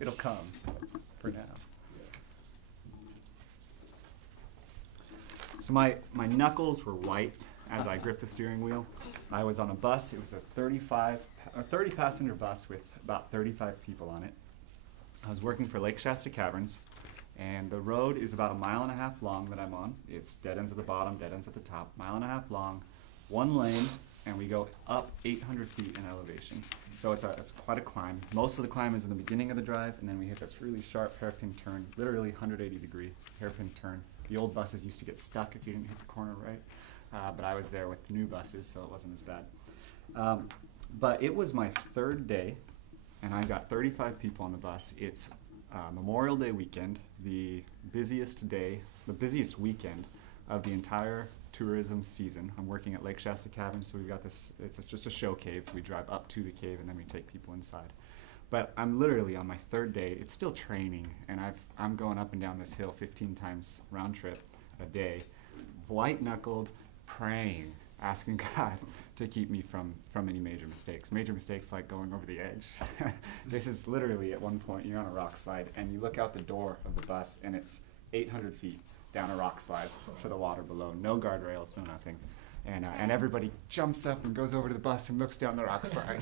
It'll come for now. So my knuckles were white as I gripped the steering wheel. I was on a bus. It was a 30 passenger bus with about 35 people on it. I was working for Lake Shasta Caverns, and the road is about 1.5 miles long that I'm on. It's dead ends at the bottom, dead ends at the top, 1.5 miles long, one lane, and we go up 800 feet in elevation. So it's quite a climb. Most of the climb is in the beginning of the drive, and then we hit this really sharp hairpin turn, literally 180-degree hairpin turn. The old buses used to get stuck if you didn't hit the corner right, but I was there with new buses, so it wasn't as bad. But it was my third day, and I got 35 people on the bus. It's Memorial Day weekend, the busiest weekend of the entire tourism season. I'm working at Lake Shasta Cabin, so we've got this, it's just a show cave. We drive up to the cave and then we take people inside. But I'm literally on my third day. It's still training, and I'm going up and down this hill 15 times round trip a day, white-knuckled, praying, asking God to keep me from any major mistakes. Major mistakes like going over the edge. This is literally at one point you're on a rock slide and you look out the door of the bus and it's 800 feet down a rock slide to the water below. No guardrails, no nothing. And everybody jumps up and goes over to the bus and looks down the rock slide.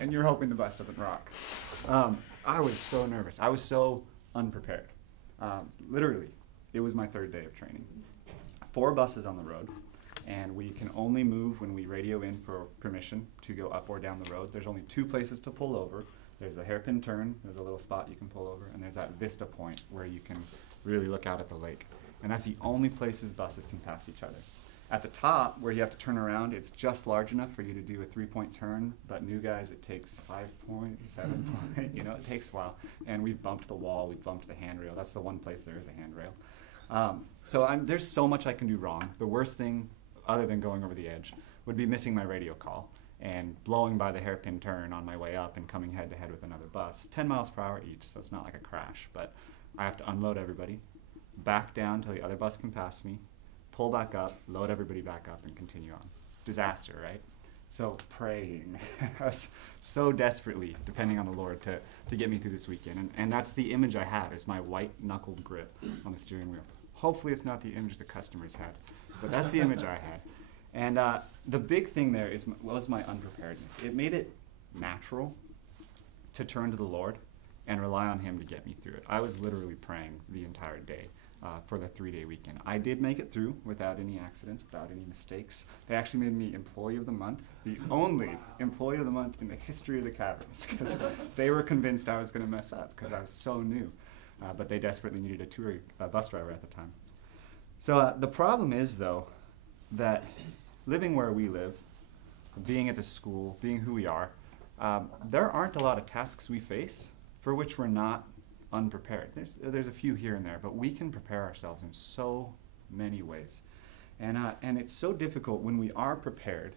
And you're hoping the bus doesn't rock. I was so nervous. I was so unprepared. Literally, it was my third day of training. 4 buses on the road. And we can only move when we radio in for permission to go up or down the road. There's only 2 places to pull over. There's a hairpin turn, there's a little spot you can pull over, and there's that vista point where you can really look out at the lake. And that's the only places buses can pass each other. At the top, where you have to turn around, it's just large enough for you to do a 3-point turn, but new guys, it takes 5 point, 7 point, it takes a while. And we've bumped the wall, we've bumped the handrail. That's the one place there is a handrail. So there's so much I can do wrong. The worst thing, other than going over the edge, would be missing my radio call and blowing by the hairpin turn on my way up and coming head to head with another bus. 10 miles per hour each, so it's not like a crash, but I have to unload everybody, back down until the other bus can pass me, pull back up, load everybody back up, and continue on. Disaster, right? So praying so desperately, depending on the Lord, to get me through this weekend. And that's the image I have, is my white-knuckled grip on the steering wheel. Hopefully it's not the image the customers had, but that's the image I had. And the big thing there was my unpreparedness. It made it natural to turn to the Lord and rely on Him to get me through it. I was literally praying the entire day for the 3-day weekend. I did make it through without any accidents, without any mistakes. They actually made me Employee of the Month, the only Employee of the Month in the history of the Caverns, because they were convinced I was going to mess up because I was so new. But they desperately needed a bus driver at the time. So the problem is, though, that living where we live, being at the school, being who we are, there aren't a lot of tasks we face for which we're not unprepared. There's a few here and there, but we can prepare ourselves in so many ways. And it's so difficult when we are prepared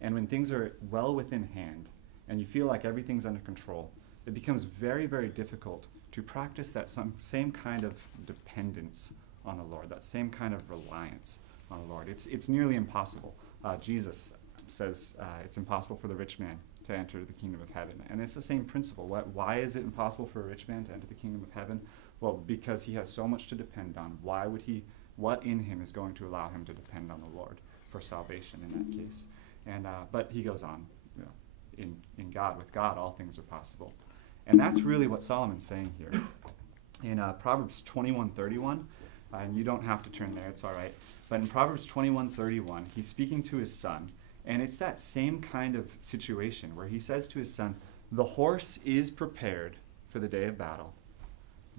and when things are well within hand and you feel like everything's under control. It becomes very, very difficult to practice that same kind of dependence on the Lord, that same kind of reliance on the Lord. It's nearly impossible. Jesus says it's impossible for the rich man to enter the kingdom of heaven. And it's the same principle. Why is it impossible for a rich man to enter the kingdom of heaven? Well, because he has so much to depend on. What in him is going to allow him to depend on the Lord for salvation in that case? And but he goes on, in God, with God, all things are possible. And that's really what Solomon's saying here. In Proverbs 21:31, and you don't have to turn there, it's all right. But in Proverbs 21:31, he's speaking to his son, and it's that same kind of situation where he says to his son, the horse is prepared for the day of battle,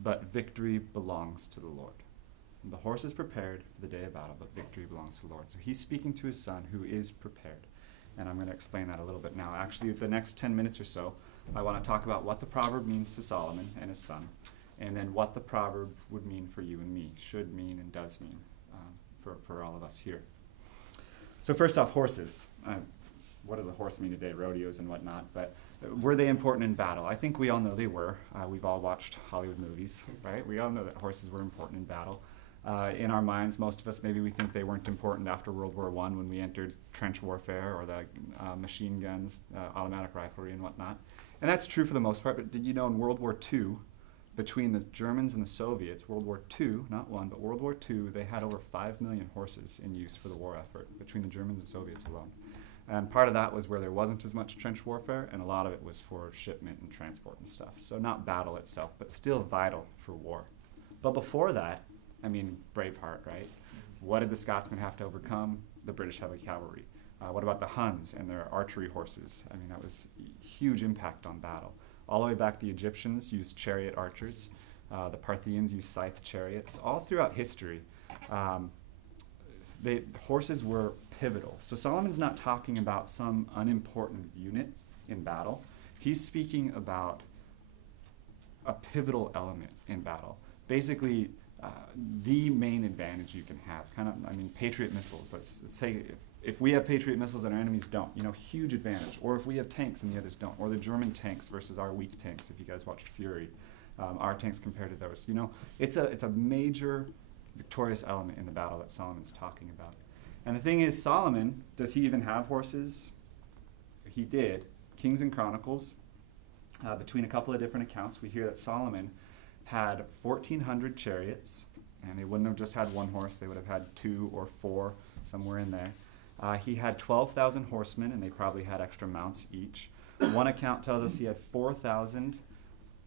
but victory belongs to the Lord. The horse is prepared for the day of battle, but victory belongs to the Lord. So he's speaking to his son who is prepared. And I'm going to explain that a little bit now. Actually, the next 10 minutes or so, I want to talk about what the proverb means to Solomon and his son, and then what the proverb would mean for you and me, should mean and does mean for all of us here. So first off, horses. What does a horse mean today? Rodeos and whatnot. But were they important in battle? I think we all know they were. We've all watched Hollywood movies, right? We all know that horses were important in battle. In our minds, most of us, maybe we think they weren't important after World War I when we entered trench warfare or the machine guns, automatic riflery and whatnot. And that's true for the most part, but did you know in World War II, between the Germans and the Soviets, World War II, not one, but World War II, they had over 5 million horses in use for the war effort between the Germans and Soviets alone. And part of that was where there wasn't as much trench warfare, and a lot of it was for shipment and transport and stuff. So not battle itself, but still vital for war. But before that, I mean, Braveheart, right? What did the Scotsmen have to overcome? The British heavy cavalry. What about the Huns and their archery horses? I mean, that was a huge impact on battle. All the way back, the Egyptians used chariot archers. The Parthians used scythe chariots. All throughout history, horses were pivotal. So Solomon's not talking about some unimportant unit in battle. He's speaking about a pivotal element in battle. Basically, the main advantage you can have. Patriot missiles. Let's say if we have Patriot missiles and our enemies don't, huge advantage. Or if we have tanks and the others don't. Or the German tanks versus our weak tanks, if you guys watched Fury. Our tanks compared to those. It's a major victorious element in the battle that Solomon's talking about. And the thing is, Solomon, does he even have horses? He did. Kings and Chronicles, between a couple of different accounts, we hear that Solomon had 1,400 chariots, and they wouldn't have just had one horse, they would have had 2 or 4, somewhere in there. He had 12,000 horsemen, and they probably had extra mounts each. One account tells us he had 4,000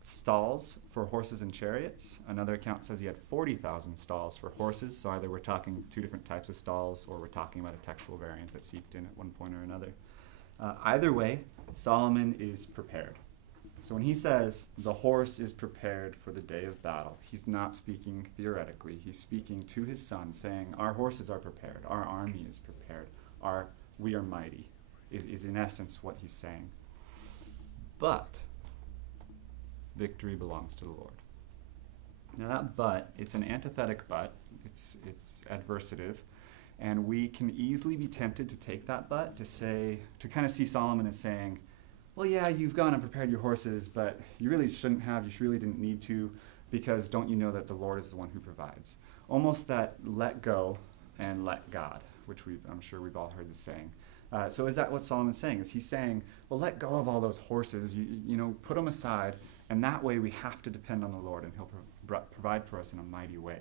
stalls for horses and chariots. Another account says he had 40,000 stalls for horses, so either we're talking 2 different types of stalls, or we're talking about a textual variant that seeped in at one point or another. Either way, Solomon is prepared. So when he says the horse is prepared for the day of battle, he's not speaking theoretically. He's speaking to his son, saying our horses are prepared, our army is prepared, we are mighty, is in essence what he's saying. But victory belongs to the Lord. Now that but, it's an antithetic but, it's adversative, and we can easily be tempted to take that but to kind of see Solomon as saying, well, yeah, you've gone and prepared your horses, but you really shouldn't have, you really didn't need to, because don't you know that the Lord is the one who provides? Almost that let go and let God, which I'm sure we've all heard this saying. So is that what Solomon's saying? Is he saying, well, let go of all those horses, put them aside, and that way we have to depend on the Lord, and he'll provide for us in a mighty way.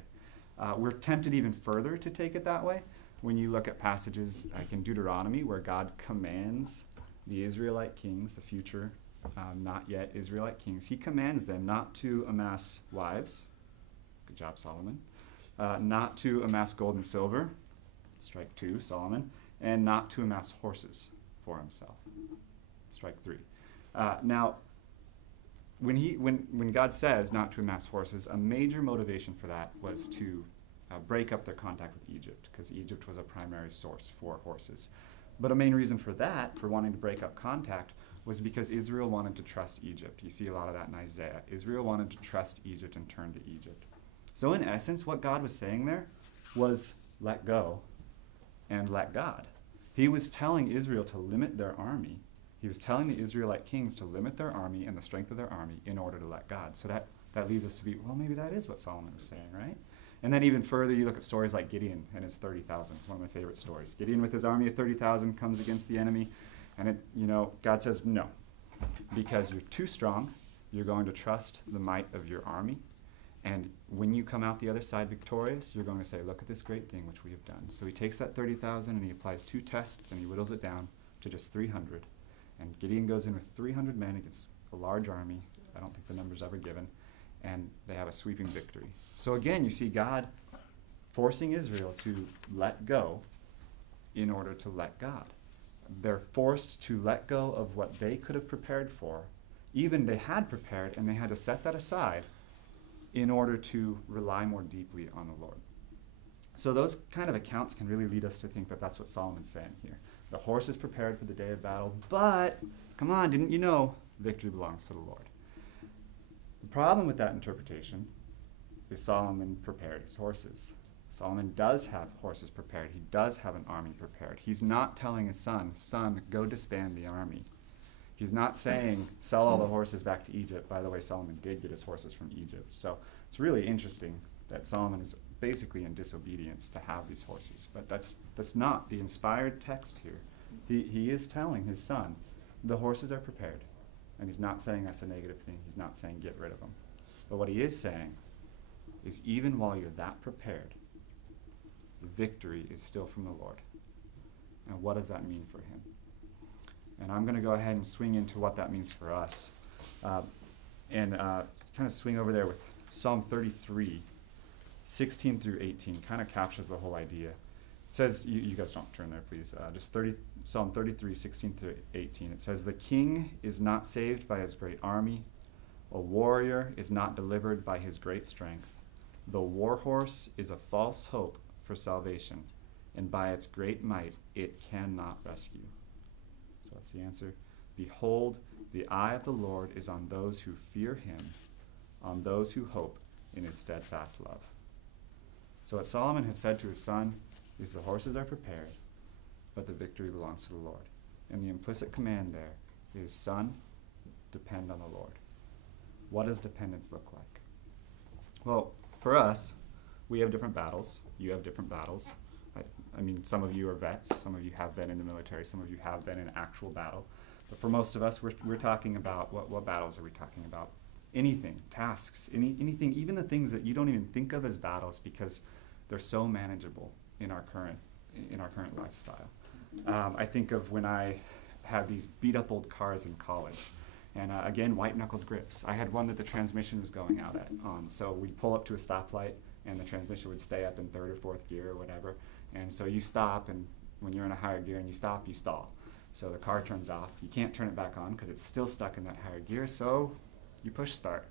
We're tempted even further to take it that way when you look at passages like in Deuteronomy where God commands the Israelite kings, the future, not yet Israelite kings, he commands them not to amass wives, good job Solomon, not to amass gold and silver, strike 2, Solomon, and not to amass horses for himself, strike 3. Now, when God says not to amass horses, a major motivation for that was to break up their contact with Egypt, because Egypt was a primary source for horses. But a main reason for that, for wanting to break up contact, was because Israel wanted to trust Egypt. You see a lot of that in Isaiah. Israel wanted to trust Egypt and turn to Egypt. So in essence, what God was saying there was let go and let God. He was telling Israel to limit their army. He was telling the Israelite kings to limit their army and the strength of their army in order to let God. So that leads us to be, well, maybe that is what Solomon was saying, right? And then even further, you look at stories like Gideon and his 30,000, one of my favorite stories. Gideon with his army of 30,000 comes against the enemy, and God says, no, because you're too strong, you're going to trust the might of your army, and when you come out the other side victorious, you're going to say, look at this great thing which we have done. So he takes that 30,000 and he applies 2 tests, and he whittles it down to just 300. And Gideon goes in with 300 men against a large army. I don't think the number's ever given. And they have a sweeping victory. So again, you see God forcing Israel to let go in order to let God. They're forced to let go of what they could have prepared for. Even they had prepared, and they had to set that aside in order to rely more deeply on the Lord. So those kind of accounts can really lead us to think that that's what Solomon's saying here. The horse is prepared for the day of battle, but, come on, didn't you know, victory belongs to the Lord. The problem with that interpretation is Solomon prepared his horses. Solomon does have horses prepared. He does have an army prepared. He's not telling his son, go disband the army. He's not saying, sell all the horses back to Egypt. By the way, Solomon did get his horses from Egypt. So it's really interesting that Solomon is basically in disobedience to have these horses. But that's not the inspired text here. He is telling his son, the horses are prepared, And he's not saying that's a negative thing. He's not saying get rid of them. But what he is saying is even while you're that prepared, the victory is still from the Lord. And what does that mean for him? And I'm going to go ahead and swing into what that means for us. And kind of swing over there with Psalm 33, 16 through 18, kind of captures the whole idea. It says, you guys don't turn there, please. Psalm 33, 16 through 18. It says, "The king is not saved by his great army. A warrior is not delivered by his great strength. The war horse is a false hope for salvation, and by its great might it cannot rescue." So that's the answer. "Behold, the eye of the Lord is on those who fear him, on those who hope in his steadfast love." So what Solomon has said to his son is the horses are prepared, but the victory belongs to the Lord. And the implicit command there is, son, depend on the Lord. What does dependence look like? Well, for us, we have different battles. You have different battles. I mean, some of you are vets. Some of you have been in the military. Some of you have been in actual battle. But for most of us, we're talking about, what battles are we talking about? Anything, tasks, anything, even the things that you don't even think of as battles because they're so manageable in our current lifestyle. I think of when I had these beat up old cars in college. And again, white-knuckled grips. I had one that the transmission was going out on. So we'd pull up to a stoplight, and the transmission would stay up in third or fourth gear or whatever. And so you stop, and when you're in a higher gear and you stop, you stall. So the car turns off. You can't turn it back on because it's still stuck in that higher gear, so you push start.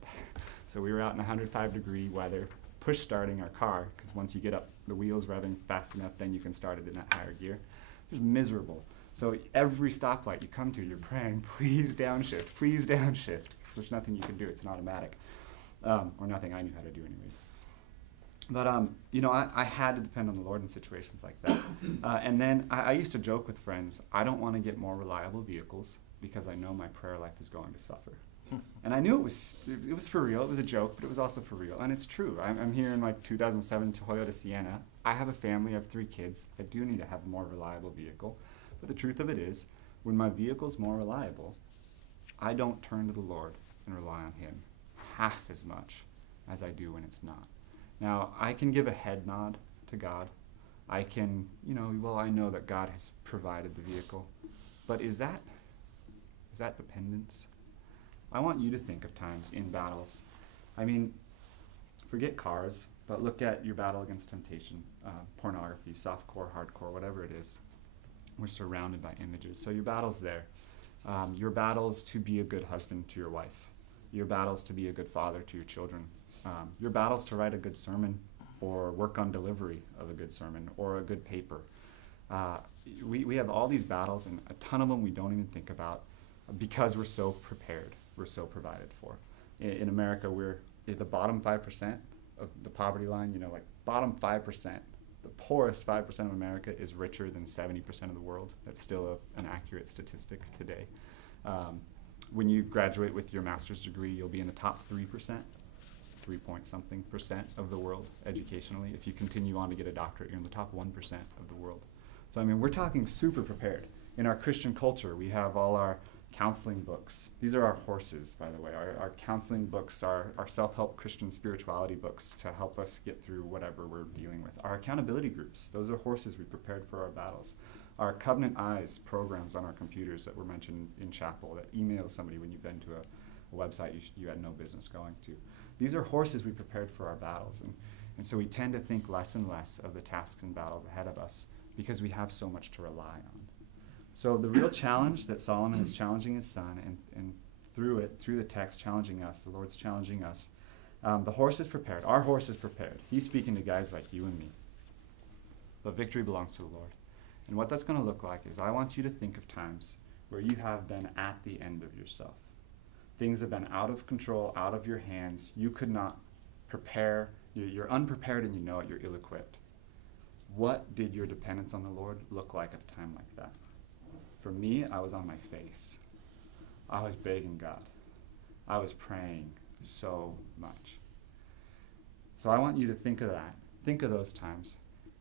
So we were out in 105-degree weather, push starting our car, because once you get up the wheels revving fast enough, then you can start it in that higher gear. It was miserable. So every stoplight you come to, you're praying, please downshift, because there's nothing you can do. It's an automatic, or nothing I knew how to do anyways. But, I had to depend on the Lord in situations like that. And then I used to joke with friends, I don't want to get more reliable vehicles because I know my prayer life is going to suffer. And I knew it was for real. It was a joke, but it was also for real. And it's true. I'm here in my 2007 Toyota Sienna. I have a family. I have 3 kids. I do need to have a more reliable vehicle. But the truth of it is, when my vehicle's more reliable, I don't turn to the Lord and rely on him half as much as I do when it's not. Now, I can give a head nod to God. I can, I know that God has provided the vehicle. But is that dependence? I want you to think of times in battles. I mean, forget cars, but look at your battle against temptation, pornography, softcore, hardcore, whatever it is. We're surrounded by images. So your battle's there. Your battle's to be a good husband to your wife. Your battle's to be a good father to your children. Your battle's to write a good sermon or work on delivery of a good sermon or a good paper. We have all these battles, and a ton of them we don't even think about because we're so prepared. We're so provided for. In America, we're at the bottom 5% of the poverty line, bottom 5%. The poorest 5% of America is richer than 70% of the world. That's still an accurate statistic today. When you graduate with your master's degree, you'll be in the top 3%, 3-point-something% of the world educationally. If you continue on to get a doctorate, you're in the top 1% of the world. So, we're talking super prepared. In our Christian culture, we have all our counseling books. These are our horses, by the way. Our counseling books are our self-help Christian spirituality books to help us get through whatever we're dealing with. Our accountability groups, those are horses we prepared for our battles. Our Covenant Eyes programs on our computers that were mentioned in chapel that emails somebody when you've been to a website you had no business going to. These are horses we prepared for our battles. And so we tend to think less and less of the tasks and battles ahead of us because we have so much to rely on. So the real challenge that Solomon is challenging his son, and through the text, challenging us, the Lord's challenging us. The horse is prepared. Our horse is prepared. He's speaking to guys like you and me. But victory belongs to the Lord. And what that's going to look like is I want you to think of times where you have been at the end of yourself. Things have been out of control, out of your hands. You could not prepare. You're unprepared and you know it. You're ill-equipped. What did your dependence on the Lord look like at a time like that? For me, I was on my face. I was begging God. I was praying so much. So I want you to think of that. Think of those times.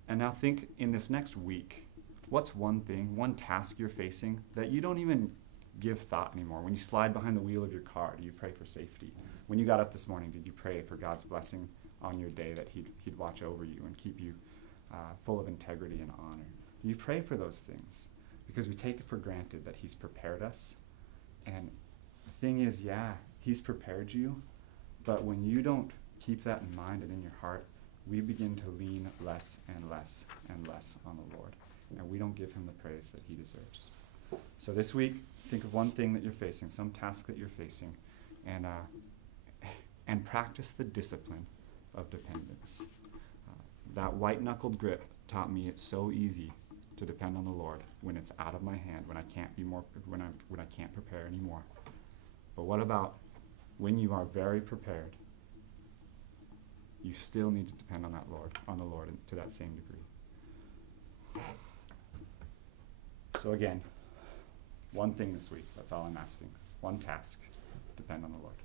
And now think in this next week, what's one thing, one task you're facing that you don't even give thought anymore? When you slide behind the wheel of your car, do you pray for safety? When you got up this morning, did you pray for God's blessing on your day, that he'd watch over you and keep you full of integrity and honor? Do you pray for those things? Because we take it for granted that he's prepared us. And the thing is, yeah, he's prepared you, but when you don't keep that in mind and in your heart, we begin to lean less and less and less on the Lord, and we don't give him the praise that he deserves. So this week, think of one thing that you're facing, some task that you're facing, and practice the discipline of dependence. That white-knuckled grip taught me it's so easy to depend on the Lord when it's out of my hand, when I can't prepare anymore. But what about when you are very prepared? You still need to depend on the Lord to that same degree. So again, one thing this week, that's all I'm asking. One task, depend on the Lord.